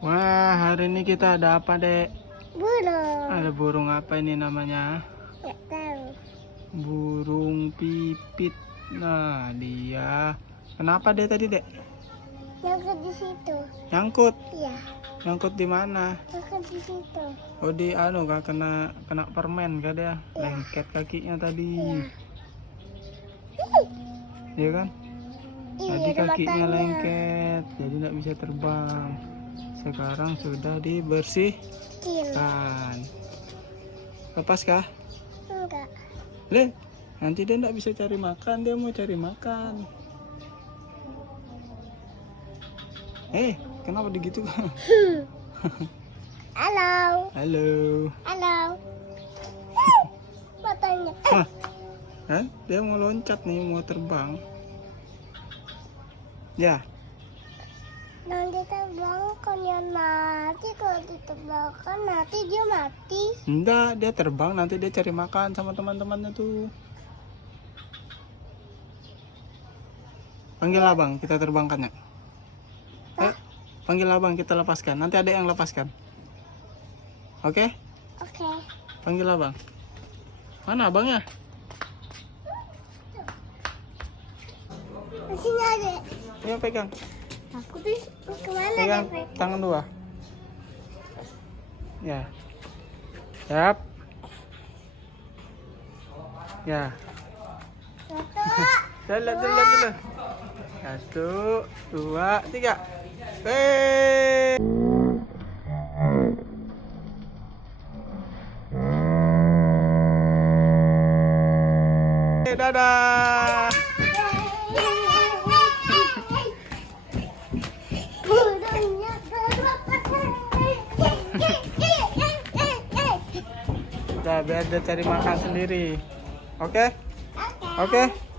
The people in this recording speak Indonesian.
Wah, hari ini kita ada apa, Dek? Burung. Ada burung apa ini namanya? Nggak tahu. Burung pipit. Nah, dia. Kenapa dia tadi, Dek? Nyangkut di situ. Nyangkut. Iya. Nyangkut di mana? Nyangkut di situ. Oh, di kak kena permen kak dia. Iya. Lengket kakinya tadi. Iya. Iya kan? Iya, Tadi ada kakinya matanya. lengket, jadi nggak bisa terbang. Sekarang sudah dibersihkan. Lepas kah? Enggak. Le, nanti dia nggak bisa cari makan, dia mau cari makan. Kenapa begitu? Halo. Halo. Halo. Matanya. Dia mau loncat nih, mau terbang. Ya, Nanti terbangkan ya mati. Kalau diterbangkan nanti dia mati. enggak, dia terbang nanti dia cari makan sama teman-temannya tuh. Panggil abang, kita terbangkan ya. Panggil abang, kita lepaskan. Nanti ada yang lepaskan. Oke? Oke. Panggil abang. Mana abangnya? Di sini ada. Ayo pegang. Aku tuh kemana Pegang deh? tangan dua. Ya. Siap. Ya. Satu. Dulu. 1, 2, 3. Dadah. Burungnya terlepas. Udah, biar dia cari makan sendiri. Oke? Oke?